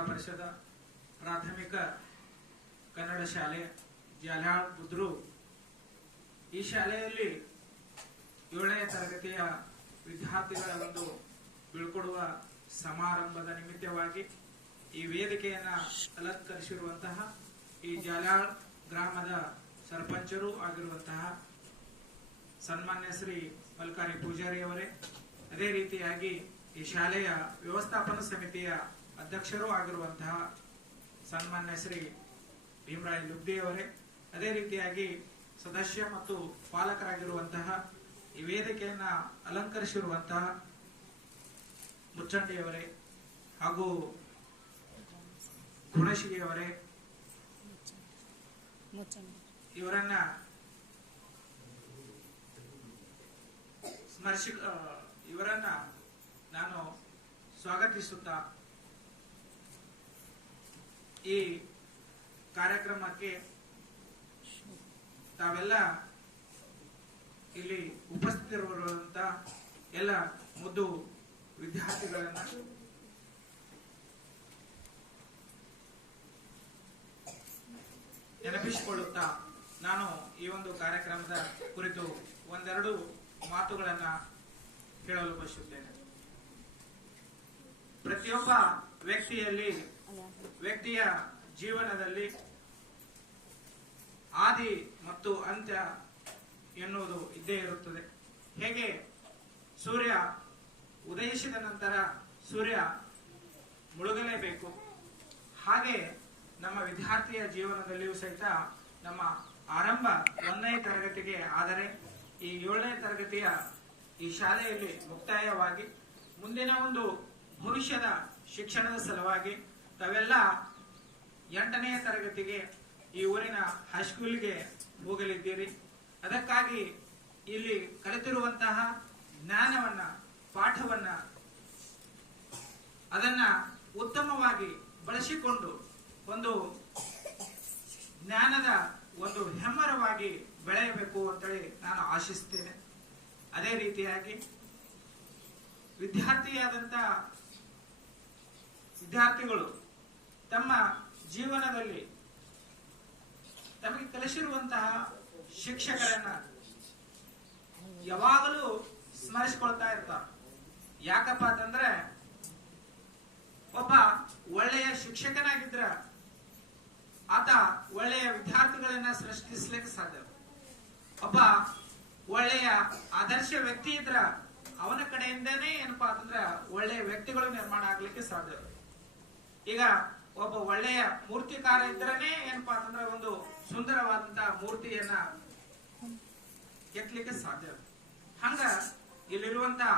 ಜಿಲ್ಲಾ ಪರಿಷದ ಪ್ರಾಥಮಿಕ ಕನ್ನಡ ಶಾಲೆ ಜಾಲ್ಯಾಳ್ ಬುದ್ರು. ಈ ಶಾಲೆಯಲ್ಲಿ 7ನೇ ತರಗತಿಯ ವಿದ್ಯಾರ್ಥಿಗಳ ಒಂದು ಬೀಳ್ಕೊಡುವ ಸಮಾರಂಭದ ನಿಮಿತ್ತವಾಗಿ ಈ ವೇದಿಕೆಯನ್ನ ಅಲಂಕರಿಸಿರುವಂತಹ ಈ ಜಾಲ್ಯಾಳ್ ಗ್ರಾಮದ ಸರ್ಪಂಚರು ಆಗಿರುವಂತಹ ಸನ್ಮಾನ್ಯ ಶ್ರೀ ಮಲ್ಕಾರಿ ಪೂಜಾರಿ ಅವರೇ, ಅದೇ ರೀತಿಯಾಗಿ ಈ ಶಾಲೆಯ ವ್ಯವಸ್ಥಾಪನಾ ಸಮಿತಿಯ ಅಧ್ಯಕ್ಷರು ಆಗಿರುವಂತಹ ಸನ್ಮಾನ್ಯ ಶ್ರೀ ಭೀಮರಾಯ ಲುಬ್ದಿ ಅವರೇ, ಅದೇ ರೀತಿಯಾಗಿ ಸದಸ್ಯ ಮತ್ತು ಪಾಲಕರಾಗಿರುವಂತಹ ಈ ವೇದಿಕೆಯನ್ನ ಅಲಂಕರಿಸಿರುವಂತಹ ಮುಚ್ಚಂಡಿಯವರೇ ಹಾಗೂ ಗುಣಶಿಗೆಯವರೇ, ಇವರನ್ನ ಇವರನ್ನ ನಾನು ಸ್ವಾಗತಿಸುತ್ತಾ ಈ ಕಾರ್ಯಕ್ರಮಕ್ಕೆ ತಾವೆಲ್ಲ ಇಲ್ಲಿ ಉಪಸ್ಥಿತರಿರುವಂತ ಎಲ್ಲ ಮುದ್ದು ವಿದ್ಯಾರ್ಥಿಗಳನ್ನ ನೆನಪಿಸಿಕೊಳ್ಳುತ್ತಾ ನಾನು ಈ ಒಂದು ಕಾರ್ಯಕ್ರಮದ ಕುರಿತು ಒಂದೆರಡು ಮಾತುಗಳನ್ನ ಹೇಳಲು ಬಯಸುತ್ತೇನೆ. ಪ್ರತಿಯೊಬ್ಬ ವ್ಯಕ್ತಿಯ ಜೀವನದಲ್ಲಿ ಆದಿ ಮತ್ತು ಅಂತ್ಯ ಎನ್ನುವುದು ಇದ್ದೇ ಇರುತ್ತದೆ. ಹೇಗೆ ಸೂರ್ಯ ಉದಯಿಸಿದ ನಂತರ ಸೂರ್ಯ ಮುಳುಗಲೇಬೇಕು, ಹಾಗೆ ನಮ್ಮ ವಿದ್ಯಾರ್ಥಿಯ ಜೀವನದಲ್ಲಿಯೂ ಸಹಿತ ನಮ್ಮ ಆರಂಭ 1ನೇ ತರಗತಿಗೆ ಆದರೆ ಈ 7ನೇ ತರಗತಿಯ ಈ ಶಾಲೆಯಲ್ಲಿ ಮುಕ್ತಾಯವಾಗಿ ಮುಂದಿನ ಒಂದು ಭವಿಷ್ಯದ ಶಿಕ್ಷಣದ ಸಲುವಾಗಿ ತಾವೆಲ್ಲ 8ನೇ ತರಗತಿಗೆ ಈ ಊರಿನ ಹೈಸ್ಕೂಲ್ಗೆ ಹೋಗಲಿದ್ದೀರಿ. ಅದಕ್ಕಾಗಿ ಇಲ್ಲಿ ಕಲಿತಿರುವಂತಹ ಜ್ಞಾನವನ್ನ, ಪಾಠವನ್ನ ಅದನ್ನ ಉತ್ತಮವಾಗಿ ಬಳಸಿಕೊಂಡು ಒಂದು ಜ್ಞಾನದ ಒಂದು ಹೆಮ್ಮರವಾಗಿ ಬೆಳೆಯಬೇಕು ಅಂತೇಳಿ ನಾನು ಆಶಿಸ್ತೇನೆ. ಅದೇ ರೀತಿಯಾಗಿ ವಿದ್ಯಾರ್ಥಿಗಳು ತಮ್ಮ ಜೀವನದಲ್ಲಿ ತಮಗೆ ಕಲಿಸಿರುವಂತಹ ಶಿಕ್ಷಕರನ್ನ ಯಾವಾಗಲೂ ಸ್ಮರಿಸಿಕೊಳ್ತಾ ಇರ್ತಾರೆ. ಯಾಕಪ್ಪ ಅಂತಂದ್ರೆ ಒಬ್ಬ ಒಳ್ಳೆಯ ಶಿಕ್ಷಕನಾಗಿದ್ರ ಆತ ಒಳ್ಳೆಯ ವಿದ್ಯಾರ್ಥಿಗಳನ್ನ ಸೃಷ್ಟಿಸ್ಲಿಕ್ಕೆ ಸಾಧ್ಯ. ಒಬ್ಬ ಒಳ್ಳೆಯ ಆದರ್ಶ ವ್ಯಕ್ತಿ ಇದ್ರ ಅವನ ಕಡೆಯಿಂದನೇ ಏನಪ್ಪಾ ಅಂತಂದ್ರೆ ಒಳ್ಳೆಯ ವ್ಯಕ್ತಿಗಳು ನಿರ್ಮಾಣ ಆಗ್ಲಿಕ್ಕೆ ಸಾಧ್ಯ. ಈಗ ಒಬ್ಬ ಒಳ್ಳೆಯ ಮೂರ್ತಿಕಾರ ಇದ್ರನೇ ಏನಪ್ಪಾ ಅಂತಂದ್ರೆ ಒಂದು ಸುಂದರವಾದಂತಹ ಮೂರ್ತಿಯನ್ನ ಕೆತ್ತಲಿಕ್ಕೆ ಸಾಧ್ಯ. ಹಂಗ ಇಲ್ಲಿರುವಂತಹ